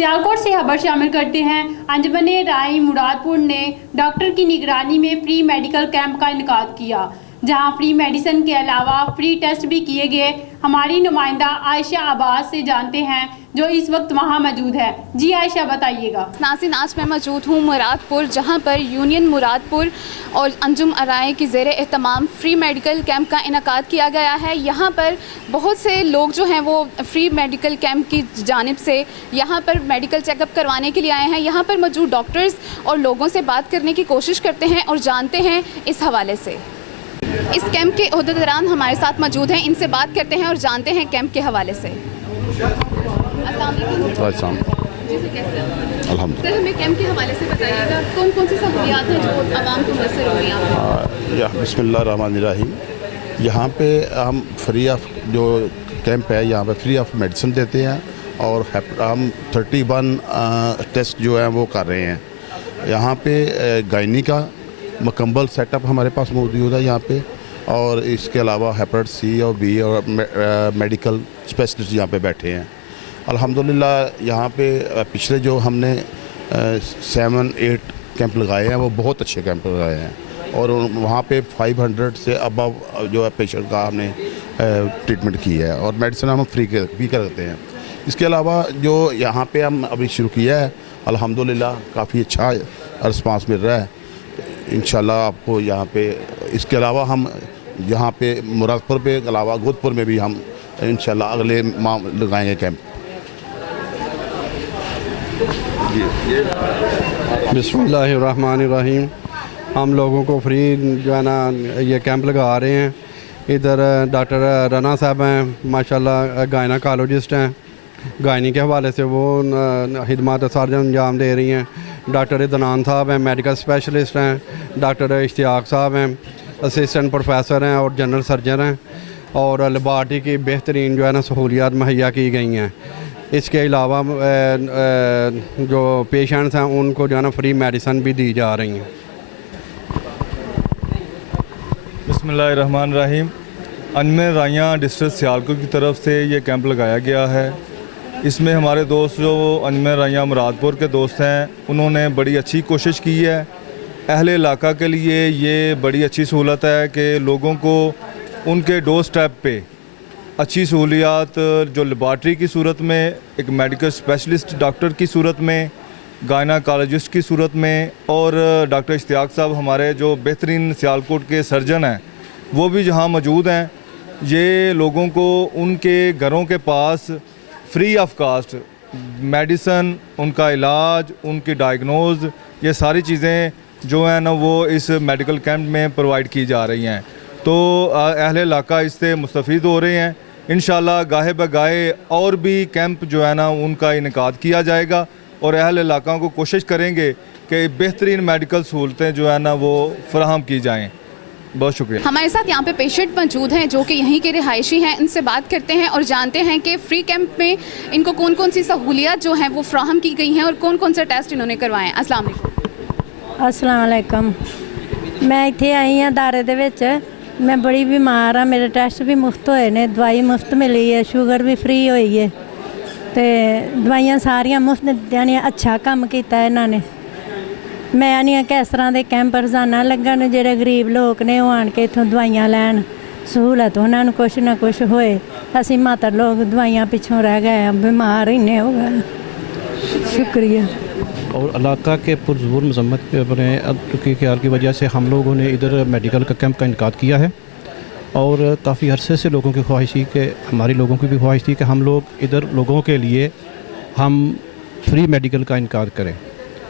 सियालकोट से खबर शामिल करते हैं। अंजुमन राय मुरादपुर ने डॉक्टर की निगरानी में फ्री मेडिकल कैंप का इनेकाद किया, जहां फ्री मेडिसिन के अलावा फ्री टेस्ट भी किए गए। हमारी नुमाइंदा आयशा अब्बास से जानते हैं जो इस वक्त वहां मौजूद है। जी आयशा, बताइएगा। नाज़रीन, आज मैं मौजूद हूँ मुरादपुर, जहाँ पर यूनियन मुरादपुर और अंजुम आराए की ज़ेरे एहतमाम फ्री मेडिकल कैंप का इनेकाद किया गया है। यहाँ पर बहुत से लोग जो हैं वो फ्री मेडिकल कैंप की जानिब से यहाँ पर मेडिकल चेकअप करवाने के लिए आए हैं। यहाँ पर मौजूद डॉक्टर्स और लोगों से बात करने की कोशिश करते हैं और जानते हैं इस हवाले से। इस कैंप के अहदेदारान हमारे साथ मौजूद हैं, इनसे बात करते हैं और जानते हैं कैंप के हवाले से। सर, हमें कैंप के हवाले से बताइएगा, कौन कौन सी सहूलियात हैं जो आवाम को मुयसर हो रही हैं? बिस्मिल्लाहिर्रहमानिर्रहीम। यहाँ पे हम फ्री ऑफ जो कैंप है यहाँ पे फ्री ऑफ मेडिसिन देते हैं और हम 31 टेस्ट जो हैं वो कर रहे हैं। यहाँ पे गायनी का मुकम्मल सेटअप हमारे पास मौजूद है यहाँ पे, और इसके अलावा हेपेटाइटिस सी और बी और मेडिकल स्पेशलिस्ट यहाँ पे बैठे हैं। अल्हम्दुलिल्लाह यहाँ पे पिछले जो हमने 7-8 कैंप लगाए हैं वो बहुत अच्छे कैंप लगाए हैं, और वहाँ पे 500 से अबव जो है पेशेंट का हमने ट्रीटमेंट की है, और मेडिसिन हम फ्री भी करते हैं। इसके अलावा जो यहाँ पे हम अभी शुरू किया है, अल्हम्दुलिल्लाह काफ़ी अच्छा रिस्पांस मिल रहा है। इंशाल्लाह आपको यहाँ पे, इसके अलावा हम यहाँ पे मुरादपुर पे अलावा गोदपुर में भी हम इंशाल्लाह अगले माह लगाएंगे कैंप। बिस्मिल्लाहिर्रहमानिर्रहीम। हम लोगों को फ्री जो है ना ये कैंप लगा रहे हैं। इधर डॉक्टर रना साहब हैं, माशाल्लाह गायनाकोलॉजिस्ट हैं, गायनी के हवाले से वो खिदमत सारे अंजाम दे रही हैं। डॉक्टर इदनान साहब हैं, मेडिकल स्पेशलिस्ट हैं। डॉक्टर इश्तियाक साहब हैं, असिस्टेंट प्रोफेसर हैं और जनरल सर्जन हैं, और लेबॉर्ट्री की बेहतरीन जो है ना सहूलियात मुहैया की गई हैं। इसके अलावा जो पेशेंट्स हैं उनको जो है ना फ्री मेडिसिन भी दी जा रही हैं। बिस्मिल्लाहिर्रहमानिर्रहीम। अंजुमन राइयां डिस्ट्रिक्ट सियालकोट की तरफ से ये कैंप लगाया गया है। इसमें हमारे दोस्त जो अंजुमन राइयां मुरादपुर के दोस्त हैं, उन्होंने बड़ी अच्छी कोशिश की है। अहले इलाका के लिए ये बड़ी अच्छी सहूलत है कि लोगों को उनके डोर स्टेप पे अच्छी सहूलियात, जो लेबॉर्ट्री की सूरत में, एक मेडिकल स्पेशलिस्ट डॉक्टर की सूरत में, गायनाकोलॉजिस्ट की सूरत में, और डॉक्टर इश्तियाक साहब हमारे जो बेहतरीन सियालकोट के सर्जन हैं वो भी जहाँ मौजूद हैं। ये लोगों को उनके घरों के पास फ्री ऑफ कास्ट मेडिसन, उनका इलाज, उनकी डायग्नोज, ये सारी चीज़ें जो हैं ना वो इस मेडिकल कैंप में प्रोवाइड की जा रही हैं। तो अहले इलाका इससे मुस्तफ़ीद हो रहे हैं। इंशाल्लाह गाहे बगाहे और भी कैंप जो है ना उनका इनेकाद किया जाएगा, और अहले इलाका को कोशिश करेंगे कि बेहतरीन मेडिकल सहूलतें जो है ना वो फराहम की जाएँ। बहुत शुक्रिया। हमारे साथ यहाँ पे पेशेंट मौजूद हैं जो कि यहीं के रिहायशी हैं, इनसे बात करते हैं और जानते हैं कि फ्री कैंप में इनको कौन कौन सी सहूलियात जो हैं वो फ्राहम की गई हैं और कौन कौन से टेस्ट इन्होंने करवाए हैं। अस्सलाम वालेकुम। मैं इत्थे आई हाँ दारे दे विच। मैं बड़ी बीमार हाँ, मेरे टेस्ट भी मुफ्त होए ने, दवाई मुफ्त मिली है, शुगर भी फ्री हुई है, तो दवाइयाँ सारियाँ मुफ्त दित्तियां ने। अच्छा काम किया इन्हां ने। मैं आनी कि इस तरह के कैंप रोजाना लगन, जोड़े गरीब लोग ने वो आन के इतों दवाइयाँ लैन, सहूलत उन्होंने कुछ ना कुछ होए। असी मातर लोग दवाइयाँ पिछों रह गए, बीमार इन्ने हो गए। शुक्रिया। और इलाका के पुरज़ोर मज़म्मत के ख्याल की वजह से हम लोगों ने इधर मेडिकल का कैंप का इनेकाद किया है, और काफ़ी अरसे से लोगों की ख्वाहिश थी कि हमारी लोगों की भी ख्वाहिश थी कि हम लोग इधर लोगों के लिए हम फ्री मेडिकल का इनेकाद करें,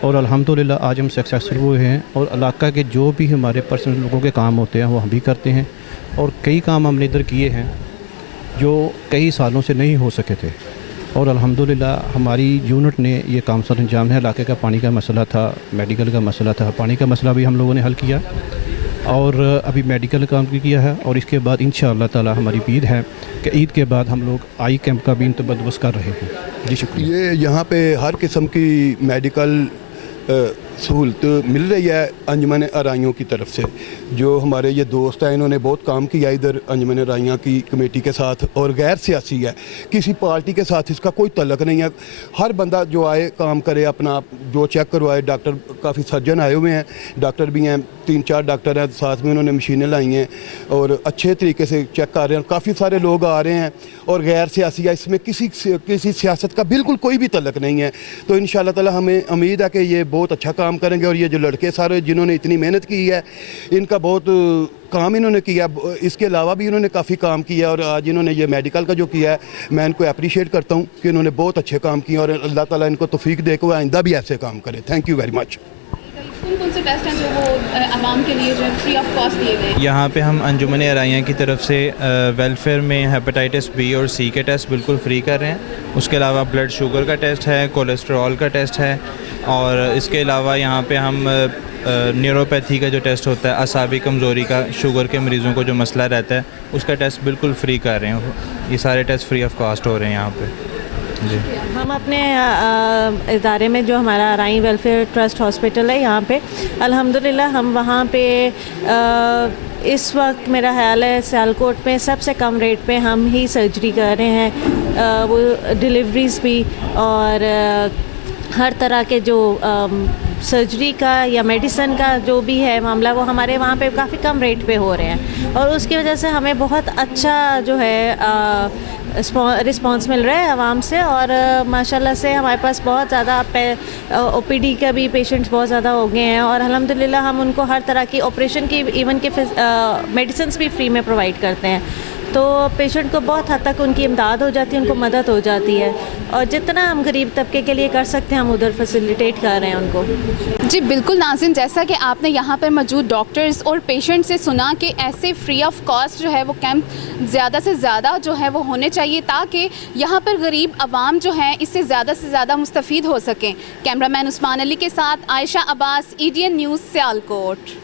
और अल्हम्दुलिल्लाह आज हम सक्सेसफुल हुए हैं। और इलाका के जो भी हमारे पर्सनल लोगों के काम होते हैं वो हम भी करते हैं, और कई काम हमने इधर किए हैं जो कई सालों से नहीं हो सके थे, और अल्हम्दुलिल्लाह हमारी यूनिट ने ये काम सर अंजाम है। इलाके का पानी का मसला था, मेडिकल का मसला था, पानी का मसला भी हम लोगों ने हल किया, और अभी मेडिकल काम भी किया है। और इसके बाद इंशाअल्लाह ताला हमारी उम्मीद है कि ईद के बाद हम लोग आई कैंप का भी बंदोबस्त कर रहे हैं। जी शुक्रिया। ये यहाँ पे हर किस्म की मेडिकल सहूलत मिल रही है अंजुमन आराइयों की तरफ से। जो हमारे ये दोस्त हैं इन्होंने बहुत काम किया इधर अंजुमन आराइयाँ की कमेटी के साथ, और गैर सियासी है, किसी पार्टी के साथ इसका कोई तल्लक नहीं है। हर बंदा जो आए काम करे, अपना जो चेक करवाए। डॉक्टर काफ़ी सर्जन आए हुए हैं, डॉक्टर भी हैं, 3-4 डॉक्टर हैं, साथ में उन्होंने मशीनें लाई हैं और अच्छे तरीके से चेक कर रहे हैं। काफ़ी सारे लोग आ रहे हैं और गैर सियासी है, इसमें किसी सियासत का बिल्कुल कोई भी तल्लक नहीं है। तो इंशाल्लाह ताला हमें उम्मीद है कि ये बहुत अच्छा काम करेंगे। और ये जो लड़के सारे जिन्होंने इतनी मेहनत की है, इनका बहुत काम इन्होंने किया। इसके अलावा भी इन्होंने काफ़ी काम किया और आज इन्होंने ये मेडिकल का जो किया है, मैं इनको अप्रिशिएट करता हूँ कि इन्होंने बहुत अच्छे काम किए और अल्लाह ताला इनको तौफीक दे के आइंदा भी ऐसे काम करे। Thank you very much. कौन से टेस्ट हैं जो वो आवाम के लिए जो है फ्री ऑफ कॉस्ट दिए गए? यहाँ पे हम अंजुमन आराइयाँ की तरफ से वेलफेयर में हेपेटाइटिस बी और सी के टेस्ट बिल्कुल फ्री कर रहे हैं। उसके अलावा ब्लड शुगर का टेस्ट है, कोलेस्ट्रॉल का टेस्ट है, और इसके अलावा यहाँ पे हम न्यूरोपैथी का जो टेस्ट होता है, असाबी कमज़ोरी का, शुगर के मरीज़ों को जो मसला रहता है, उसका टेस्ट बिल्कुल फ्री कर रहे हैं। ये सारे टेस्ट फ्री ऑफ कॉस्ट हो रहे हैं यहाँ पे जी। हम अपने इदारे में जो हमारा राई वेलफेयर ट्रस्ट हॉस्पिटल है, यहाँ पे अल्हम्दुलिल्लाह हम वहाँ पे इस वक्त मेरा ख्याल है सियालकोट में सबसे कम रेट पे हम ही सर्जरी कर रहे हैं। वो डिलीवरीज़ भी और हर तरह के जो सर्जरी का या मेडिसिन का जो भी है मामला, वो हमारे वहाँ पे काफ़ी कम रेट पे हो रहे हैं और उसकी वजह से हमें बहुत अच्छा जो है रिस्पांस मिल रहा है आवाम से। और माशाल्लाह से हमारे पास बहुत ज़्यादा ओपीडी का भी पेशेंट्स बहुत ज़्यादा हो गए हैं और अल्हम्दुलिल्लाह हम उनको हर तरह की ऑपरेशन की, इवन के मेडिसिन भी फ्री में प्रोवाइड करते हैं। तो पेशेंट को बहुत हद तक उनकी इमदाद हो जाती है, उनको मदद हो जाती है और जितना हम गरीब तबके के लिए कर सकते हैं हम उधर फैसिलिटेट कर रहे हैं उनको। जी बिल्कुल नाज़रीन, जैसा कि आपने यहाँ पर मौजूद डॉक्टर्स और पेशेंट से सुना कि ऐसे फ्री ऑफ कॉस्ट जो है वो कैंप ज़्यादा से ज़्यादा जो है वो होने चाहिए ताकि यहाँ पर गरीब आवाम जो है इससे ज़्यादा से ज़्यादा मुस्तफ़ीद हो सकें। कैमरामैन उस्मान अली के साथ आयशा अब्बास, EDN न्यूज़, सियालकोट।